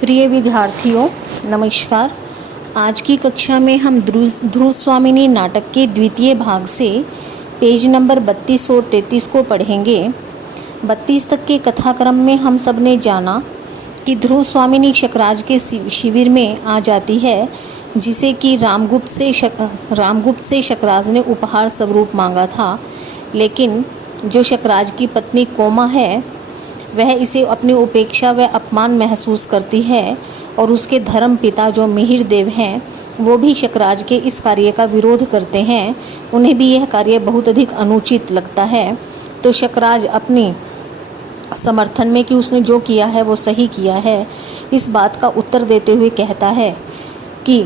प्रिय विद्यार्थियों, नमस्कार। आज की कक्षा में हम ध्रुव स्वामिनी नाटक के द्वितीय भाग से पेज नंबर 32 और 33 को पढ़ेंगे। 32 तक के कथाक्रम में हम सब ने जाना कि ध्रुव स्वामिनी शकराज के शिविर में आ जाती है, जिसे कि रामगुप्त से शकराज ने उपहार स्वरूप मांगा था। लेकिन जो शकराज की पत्नी कोमा है, वह इसे अपनी उपेक्षा व अपमान महसूस करती है और उसके धर्म पिता जो मिहिर देव हैं, वो भी शकराज के इस कार्य का विरोध करते हैं। उन्हें भी यह कार्य बहुत अधिक अनुचित लगता है। तो शकराज अपनी समर्थन में कि उसने जो किया है वो सही किया है, इस बात का उत्तर देते हुए कहता है कि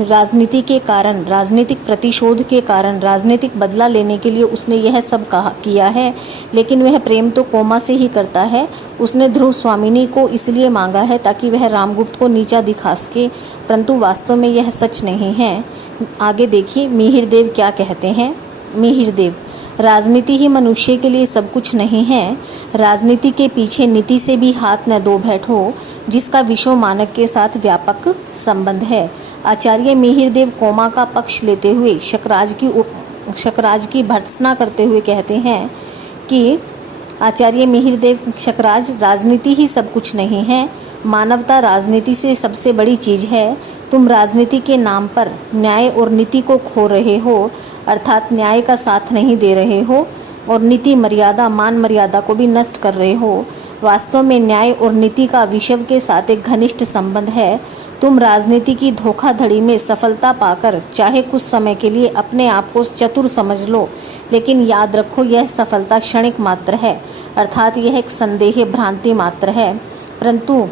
राजनीति के कारण, राजनीतिक प्रतिशोध के कारण, राजनीतिक बदला लेने के लिए उसने यह सब किया है। लेकिन वह प्रेम तो कोमा से ही करता है। उसने ध्रुव स्वामिनी को इसलिए मांगा है ताकि वह रामगुप्त को नीचा दिखा सके, परंतु वास्तव में यह सच नहीं है। आगे देखिए मिहिर देव क्या कहते हैं। मिहिर देव: राजनीति ही मनुष्य के लिए सब कुछ नहीं है। राजनीति के पीछे नीति से भी हाथ न धो बैठो, जिसका विश्व मानक के साथ व्यापक संबंध है। आचार्य मिहिर देव कोमा का पक्ष लेते हुए शकराज की भर्त्सना करते हुए कहते हैं कि आचार्य मिहिर देव शकराज, राजनीति ही सब कुछ नहीं है। मानवता राजनीति से सबसे बड़ी चीज़ है। तुम राजनीति के नाम पर न्याय और नीति को खो रहे हो, अर्थात न्याय का साथ नहीं दे रहे हो और नीति मर्यादा, मान मर्यादा को भी नष्ट कर रहे हो। वास्तव में न्याय और नीति का विश्व के साथ एक घनिष्ठ संबंध है। तुम राजनीति की धोखाधड़ी में सफलता पाकर चाहे कुछ समय के लिए अपने आप को चतुर समझ लो, लेकिन याद रखो यह सफलता क्षणिक मात्र है, अर्थात यह एक संदेह भ्रांति मात्र है। परंतु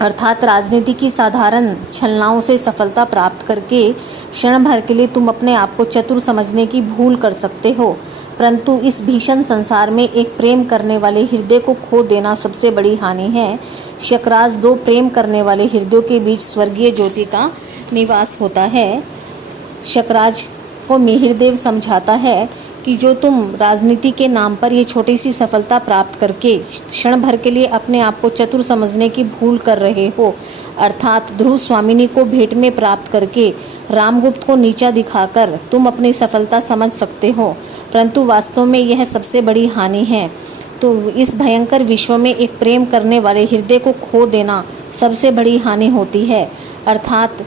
अर्थात राजनीति की साधारण छलनाओं से सफलता प्राप्त करके क्षण भर के लिए तुम अपने आप को चतुर समझने की भूल कर सकते हो, परंतु इस भीषण संसार में एक प्रेम करने वाले हृदय को खो देना सबसे बड़ी हानि है। शकराज, दो प्रेम करने वाले हृदयों के बीच स्वर्गीय ज्योति का निवास होता है। शकराज को मिहिर देव समझाता है कि जो तुम राजनीति के नाम पर ये छोटी सी सफलता प्राप्त करके क्षण भर के लिए अपने आप को चतुर समझने की भूल कर रहे हो, अर्थात ध्रुव स्वामिनी को भेंट में प्राप्त करके रामगुप्त को नीचा दिखाकर तुम अपनी सफलता समझ सकते हो, परंतु वास्तव में यह सबसे बड़ी हानि है। तो इस भयंकर विश्व में एक प्रेम करने वाले हृदय को खो देना सबसे बड़ी हानि होती है। अर्थात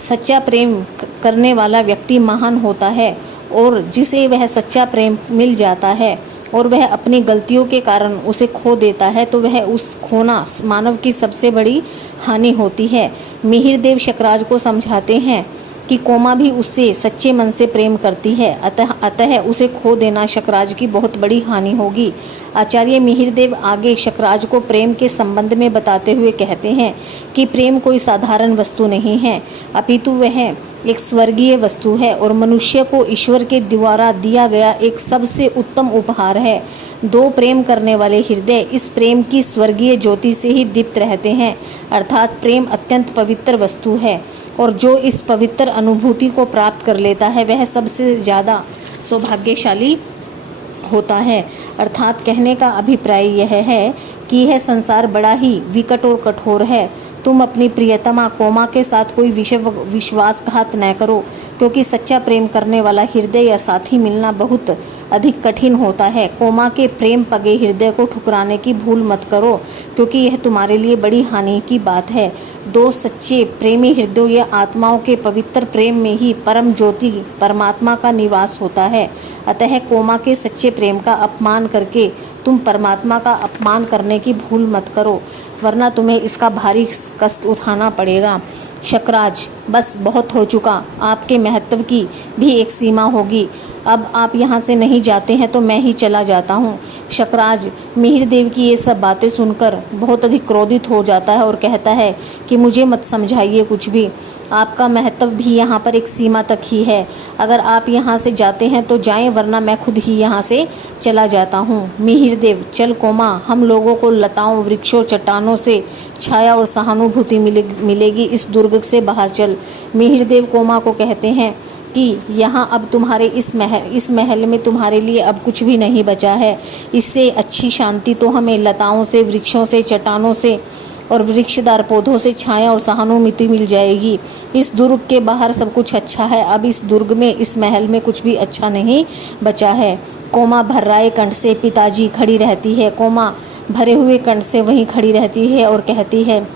सच्चा प्रेम करने वाला व्यक्ति महान होता है, और जिसे वह सच्चा प्रेम मिल जाता है और वह अपनी गलतियों के कारण उसे खो देता है, तो वह उस खोना मानव की सबसे बड़ी हानि होती है। मिहिर देव शकराज को समझाते हैं कि कोमा भी उससे सच्चे मन से प्रेम करती है, अतः उसे खो देना शकराज की बहुत बड़ी हानि होगी। आचार्य मिहिर देव आगे शकराज को प्रेम के संबंध में बताते हुए कहते हैं कि प्रेम कोई साधारण वस्तु नहीं है, अपितु वह एक स्वर्गीय वस्तु है और मनुष्य को ईश्वर के द्वारा दिया गया एक सबसे उत्तम उपहार है। दो प्रेम करने वाले हृदय इस प्रेम की स्वर्गीय ज्योति से ही दीप्त रहते हैं, अर्थात प्रेम अत्यंत पवित्र वस्तु है, और जो इस पवित्र अनुभूति को प्राप्त कर लेता है वह सबसे ज़्यादा सौभाग्यशाली होता है। अर्थात कहने का अभिप्राय यह है कि यह संसार बड़ा ही विकट और कठोर है। तुम अपनी प्रियतमा कोमा के साथ कोई विश्वासघात न करो, क्योंकि सच्चा प्रेम करने वाला हृदय या साथी मिलना बहुत अधिक कठिन होता है। कोमा के प्रेम पगे हृदय को ठुकराने की भूल मत करो, क्योंकि यह तुम्हारे लिए बड़ी हानि की बात है। दो सच्चे प्रेमी हृदयों या आत्माओं के पवित्र प्रेम में ही परम ज्योति परमात्मा का निवास होता है। अतः कोमा के सच्चे प्रेम का अपमान करके तुम परमात्मा का अपमान करने की भूल मत करो, वरना तुम्हें इसका भारी कष्ट उठाना पड़ेगा। शकराज, बस बहुत हो चुका। आपके महत्व की भी एक सीमा होगी। अब आप यहाँ से नहीं जाते हैं तो मैं ही चला जाता हूँ। शकराज मिहिर देव की ये सब बातें सुनकर बहुत अधिक क्रोधित हो जाता है और कहता है कि मुझे मत समझाइए कुछ भी। आपका महत्व भी यहाँ पर एक सीमा तक ही है। अगर आप यहाँ से जाते हैं तो जाएं, वरना मैं खुद ही यहाँ से चला जाता हूँ। मिहिर देव, चल कोमा, हम लोगों को लताओं, वृक्षों, चट्टानों से छाया और सहानुभूति मिलेगी। इस दुर्ग से बाहर चल। मिहिर देव कोमा को कहते हैं कि यहाँ अब तुम्हारे इस महल में तुम्हारे लिए अब कुछ भी नहीं बचा है। इससे अच्छी शांति तो हमें लताओं से, वृक्षों से, चट्टानों से और वृक्षदार पौधों से छाया और सहानुभूति मिल जाएगी। इस दुर्ग के बाहर सब कुछ अच्छा है, अब इस दुर्ग में, इस महल में कुछ भी अच्छा नहीं बचा है। कोमा भर्राए कंठ से पिताजी खड़ी रहती है। कोमा भरे हुए कंठ से वहीं खड़ी रहती है और कहती है,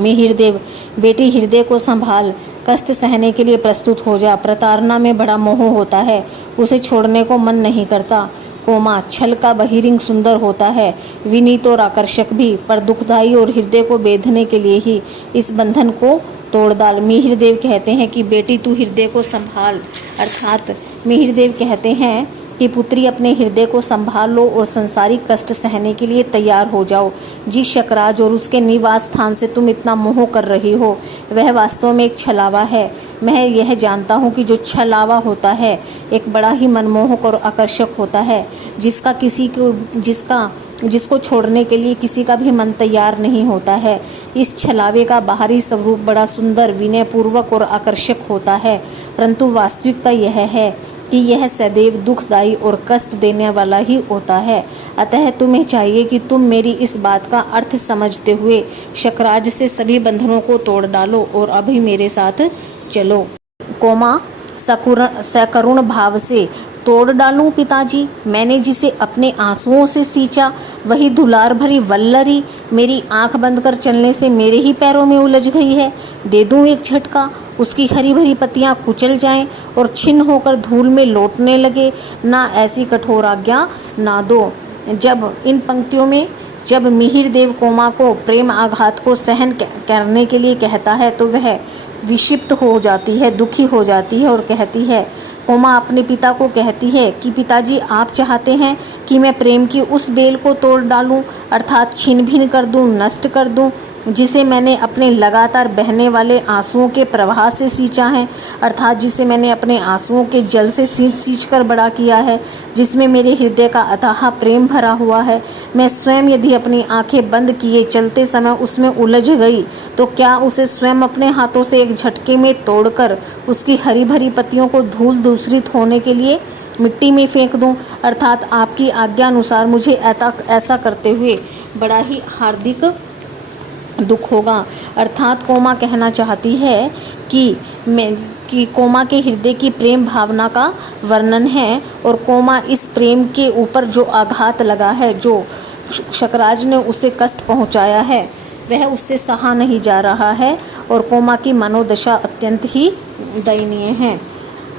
मिहिरदेव बेटी हृदय को संभाल, कष्ट सहने के लिए प्रस्तुत हो जा। प्रताड़ना में बड़ा मोह होता है, उसे छोड़ने को मन नहीं करता। कोमा छल का बहिरंग सुंदर होता है, विनीत और आकर्षक भी, पर दुखदायी और हृदय को बेधने के लिए ही। इस बंधन को तोड़ डाल। मिहिरदेव कहते हैं कि बेटी तू हृदय को संभाल, अर्थात मिहिरदेव कहते हैं कि पुत्री अपने हृदय को संभाल लो और संसारिक कष्ट सहने के लिए तैयार हो जाओ। जिस शकराज और उसके निवास स्थान से तुम इतना मोह कर रही हो वह वास्तव में एक छलावा है। मैं यह जानता हूँ कि जो छलावा होता है एक बड़ा ही मनमोहक और आकर्षक होता है, जिसको छोड़ने के लिए किसी का भी मन तैयार नहीं होता है। इस छलावे का बाहरी स्वरूप बड़ा सुंदर, विनयपूर्वक और आकर्षक होता है, परंतु वास्तविकता यह है कि यह सदैव दुखदायी और कष्ट देने वाला ही होता है। अतः तुम्हें चाहिए कि तुम मेरी इस बात का अर्थ समझते हुए शकराज से सभी बंधनों को तोड़ डालो और अभी मेरे साथ चलो। कोमा सकरुण भाव से, तोड़ डालूं पिताजी? मैंने जिसे अपने आंसुओं से सींचा वही धुलार भरी वल्लरी मेरी आंख बंद कर चलने से मेरे ही पैरों में उलझ गई है। दे दूं एक झटका, उसकी हरी भरी पत्तियां कुचल जाएं और छिन्न होकर धूल में लौटने लगे। ना, ऐसी कठोर आज्ञा ना दो। जब इन पंक्तियों में जब मिहिरदेव कोमा को प्रेम आघात को सहन करने के लिए कहता है तो वह विक्षिप्त हो जाती है, दुखी हो जाती है और कहती है, कोमा अपने पिता को कहती है कि पिताजी आप चाहते हैं कि मैं प्रेम की उस बेल को तोड़ डालूं, अर्थात छिन्न भिन्न कर दूं, नष्ट कर दूं, जिसे मैंने अपने लगातार बहने वाले आंसुओं के प्रवाह से सींचा है, अर्थात जिसे मैंने अपने आंसुओं के जल से सींच कर बड़ा किया है, जिसमें मेरे हृदय का अथाह प्रेम भरा हुआ है। मैं स्वयं यदि अपनी आंखें बंद किए चलते समय उसमें उलझ गई तो क्या उसे स्वयं अपने हाथों से एक झटके में तोड़कर उसकी हरी भरी पत्तियों को धूल दूषित होने के लिए मिट्टी में फेंक दूं? अर्थात आपकी आज्ञा अनुसार मुझे ऐसा करते हुए बड़ा ही हार्दिक दुख होगा। अर्थात कोमा कहना चाहती है कि कोमा के हृदय की प्रेम भावना का वर्णन है और कोमा इस प्रेम के ऊपर जो आघात लगा है, जो शकराज ने उसे कष्ट पहुंचाया है, वह उससे सहा नहीं जा रहा है और कोमा की मनोदशा अत्यंत ही दयनीय है।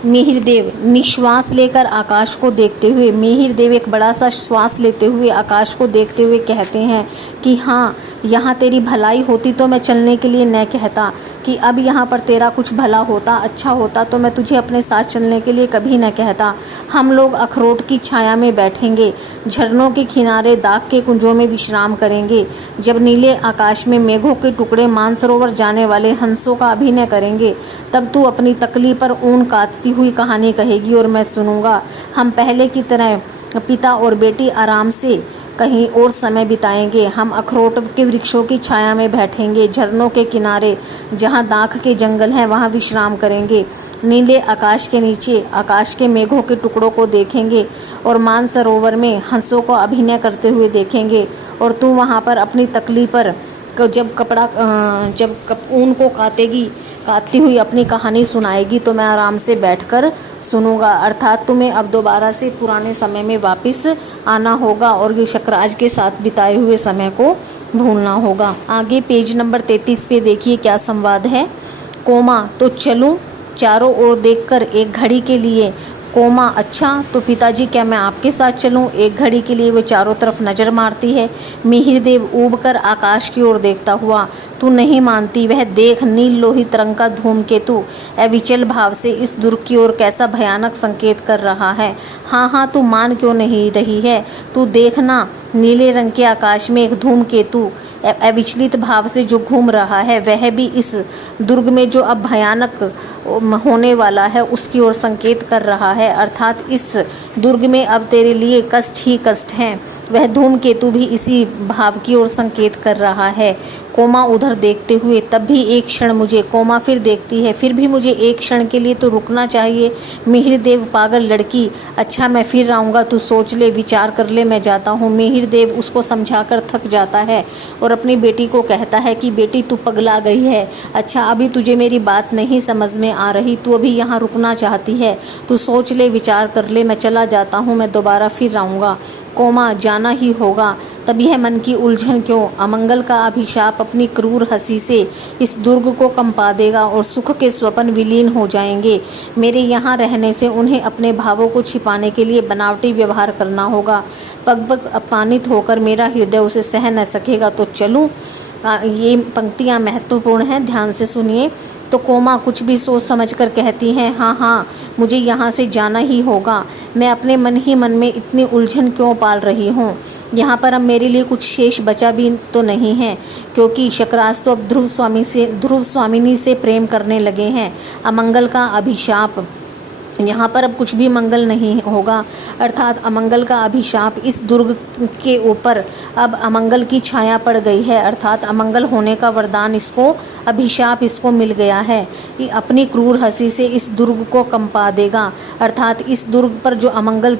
मिहिरदेव निश्वास लेकर आकाश को देखते हुए, मिहिरदेव एक बड़ा सा श्वास लेते हुए आकाश को देखते हुए कहते हैं कि हाँ, यहाँ तेरी भलाई होती तो मैं चलने के लिए न कहता, कि अब यहाँ पर तेरा कुछ भला होता, अच्छा होता तो मैं तुझे अपने साथ चलने के लिए कभी न कहता। हम लोग अखरोट की छाया में बैठेंगे, झरनों के किनारे दाग के कुंजों में विश्राम करेंगे, जब नीले आकाश में मेघों के टुकड़े मानसरोवर जाने वाले हंसों का अभिनय करेंगे, तब तू अपनी तकली पर ऊन काटती हुई कहानी कहेगी और मैं सुनूंगा। हम पहले की तरह पिता और बेटी आराम से कहीं और समय बिताएंगे। हम अखरोट के वृक्षों की छाया में बैठेंगे, झरनों के किनारे जहाँ दाख के जंगल हैं वहाँ विश्राम करेंगे, नीले आकाश के नीचे आकाश के मेघों के टुकड़ों को देखेंगे और मानसरोवर में हंसों को अभिनय करते हुए देखेंगे। और तू वहाँ पर अपनी तकली पर जब ऊन को काटती हुई अपनी कहानी सुनाएगी तो मैं आराम से बैठकर सुनूंगा। अर्थात तुम्हें अब दोबारा से पुराने समय में वापस आना होगा और ये शकराज के साथ बिताए हुए समय को भूलना होगा। आगे पेज नंबर 33 पे देखिए क्या संवाद है। कोमा तो चलूं? चारों ओर देखकर एक घड़ी के लिए कोमा अच्छा तो पिताजी क्या मैं आपके साथ चलूं? एक घड़ी के लिए वो चारों तरफ नज़र मारती है। मिहिरदेव ऊब कर आकाश की ओर देखता हुआ, तू नहीं मानती? वह देख, नील लोहित रंग का धूमकेतु अविचल भाव से इस दुर्ग की ओर कैसा भयानक संकेत कर रहा है। हाँ हाँ, तू मान क्यों नहीं रही है? तू देखना, नीले रंग के आकाश में एक धूमकेतु अविचलित भाव से जो घूम रहा है, वह भी इस दुर्ग में जो अब भयानक होने वाला है उसकी ओर संकेत कर रहा है। अर्थात इस दुर्ग में अब तेरे लिए कष्ट ही कष्ट हैं। वह धूमकेतु भी इसी भाव की ओर संकेत कर रहा है। कोमा उधर देखते हुए, तब भी एक क्षण मुझे। कोमा फिर देखती है, फिर भी मुझे एक क्षण के लिए तो रुकना चाहिए। मिहिर देव, पागल लड़की, अच्छा मैं फिर आऊँगा, तू सोच ले, विचार कर ले, मैं जाता हूँ। मिहिर देव उसको समझाकर थक जाता है और अपनी बेटी को कहता है कि बेटी तू पगला गई है। अच्छा अभी तुझे मेरी बात नहीं समझ में आ रही, तू अभी यहाँ रुकना चाहती है, तू सोच ले, विचार कर ले, मैं चला जाता हूँ, मैं दोबारा फिर आऊँगा। कोमा जाना ही होगा, तब यह मन की उलझन क्यों? अमंगल का अभिशाप अपनी क्रूर हंसी से इस दुर्ग को कंपा देगा और सुख के स्वप्न विलीन हो जाएंगे। मेरे यहाँ रहने से उन्हें अपने भावों को छिपाने के लिए बनावटी व्यवहार करना होगा। पग पग अपमानित होकर मेरा हृदय उसे सह न सकेगा, तो चलूँ। ये पंक्तियाँ महत्वपूर्ण हैं, ध्यान से सुनिए। तो कोमा कुछ भी सोच समझकर कहती हैं, हाँ हाँ मुझे यहाँ से जाना ही होगा। मैं अपने मन ही मन में इतनी उलझन क्यों पाल रही हूँ? यहाँ पर अब मेरे लिए कुछ शेष बचा भी तो नहीं है, क्योंकि शकराज तो अब ध्रुव स्वामिनी से प्रेम करने लगे हैं। अमंगल का अभिशाप, यहाँ पर अब कुछ भी मंगल नहीं होगा, अर्थात अमंगल का अभिशाप इस दुर्ग के ऊपर अब अमंगल की छाया पड़ गई है, अर्थात अमंगल होने का वरदान इसको, अभिशाप इसको मिल गया है। ये अपनी क्रूर हंसी से इस दुर्ग को कंपा देगा, अर्थात इस दुर्ग पर जो अमंगल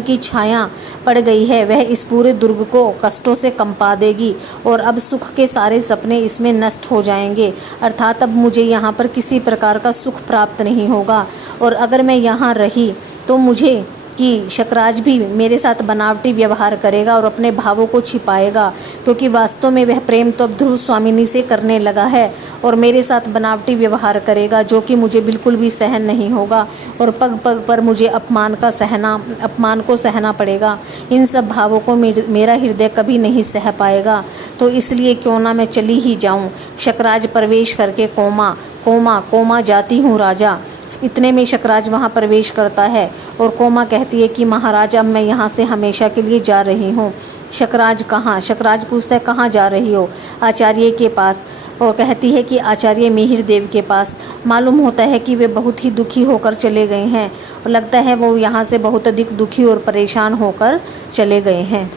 की छाया पड़ गई है वह इस पूरे दुर्ग को कष्टों से कंपा देगी और अब सुख के सारे सपने इसमें नष्ट हो जाएंगे, अर्थात अब मुझे यहाँ पर किसी प्रकार का सुख प्राप्त नहीं होगा। और अगर मैं यहाँ रही तो मुझे कि शकराज भी मेरे साथ बनावटी व्यवहार करेगा और अपने भावों को छिपाएगा, क्योंकि वास्तव में वह प्रेम तो अब ध्रुव स्वामिनी से करने लगा है और मेरे साथ बनावटी व्यवहार करेगा, जो कि मुझे बिल्कुल भी सहन नहीं होगा और पग पग पर मुझे अपमान को सहना पड़ेगा। इन सब भावों को मेरा हृदय कभी नहीं सह पाएगा, तो इसलिए क्यों ना मैं चली ही जाऊं। शकराज प्रवेश करके कोमा जाती हूँ राजा। इतने में शकराज वहाँ प्रवेश करता है और कोमा कहती है कि महाराज अब मैं यहाँ से हमेशा के लिए जा रही हूँ। शकराज कहाँ? शकराज पूछता है कहाँ जा रही हो? आचार्य के पास। और कहती है कि आचार्य मिहिर देव के पास। मालूम होता है कि वे बहुत ही दुखी होकर चले गए हैं और लगता है वो यहाँ से बहुत अधिक दुखी और परेशान होकर चले गए हैं।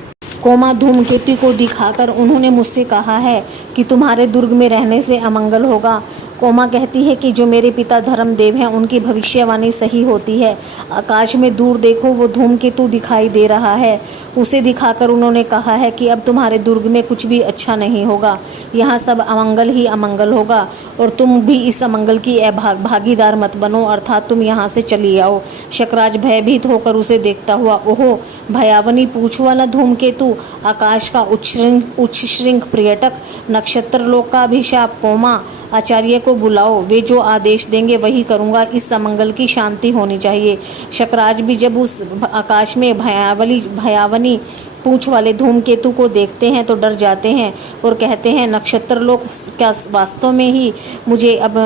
कोमा धूमकेतु को दिखाकर, उन्होंने मुझसे कहा है कि तुम्हारे दुर्ग में रहने से अमंगल होगा। कोमा कहती है कि जो मेरे पिता धर्मदेव हैं उनकी भविष्यवाणी सही होती है। आकाश में दूर देखो, वो धूमकेतु दिखाई दे रहा है। उसे दिखाकर उन्होंने कहा है कि अब तुम्हारे दुर्ग में कुछ भी अच्छा नहीं होगा, यहाँ सब अमंगल ही अमंगल होगा और तुम भी इस अमंगल की भागीदार मत बनो, अर्थात तुम यहाँ से चली आओ। शकराज भयभीत होकर उसे देखता हुआ, ओहो भयावनी पूछ वाला धूमकेतु, आकाश का उच्च श्रृंग पर्यटक, नक्षत्र लोक का अभिशाप। कोमा आचार्य को बुलाओ, वे जो आदेश देंगे वही करूँगा, इस अमंगल की शांति होनी चाहिए। शकराज भी जब उस आकाश में भयावनी पूंछ वाले धूमकेतु को देखते हैं तो डर जाते हैं और कहते हैं नक्षत्र लोक क्या वास्तव में ही मुझे अब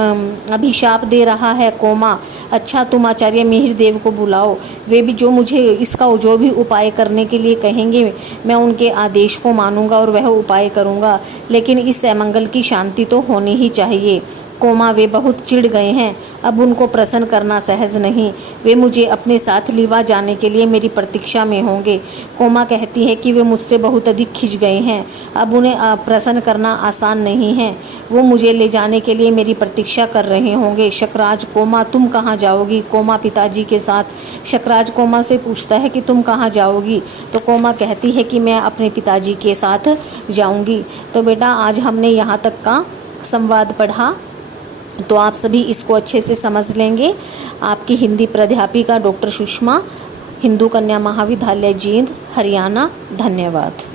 अभिशाप दे रहा है? कोमा अच्छा तुम आचार्य मिहिर देव को बुलाओ, वे भी जो भी उपाय करने के लिए कहेंगे मैं उनके आदेश को मानूंगा और वह उपाय करूंगा, लेकिन इस अमंगल की शांति तो होनी ही चाहिए। कोमा वे बहुत चिढ़ गए हैं, अब उनको प्रसन्न करना सहज नहीं। वे मुझे अपने साथ लीवा जाने के लिए मेरी प्रतीक्षा में होंगे। कोमा कहती है कि वे मुझसे बहुत अधिक खिंच गए हैं, अब उन्हें प्रसन्न करना आसान नहीं है। वो मुझे ले जाने के लिए मेरी प्रतीक्षा कर रहे होंगे। शकराज कोमा तुम कहाँ जाओगी? कोमा पिताजी के साथ। शकराज कोमा से पूछता है कि तुम कहाँ जाओगी? तो कोमा कहती है कि मैं अपने पिताजी के साथ जाऊँगी। तो बेटा आज हमने यहाँ तक का संवाद पढ़ा, तो आप सभी इसको अच्छे से समझ लेंगे। आपकी हिंदी प्राध्यापिका डॉक्टर सुषमा, हिंदू कन्या महाविद्यालय जींद, हरियाणा। धन्यवाद।